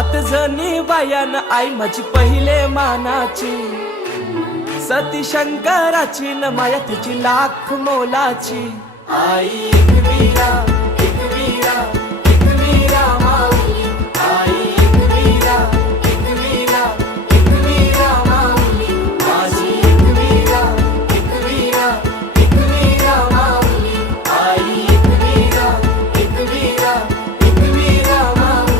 सात जणी बायान आई माझी पहिले मानाची, सती शंकराची न माया तिची लाख मोलाची. आई एक वीरा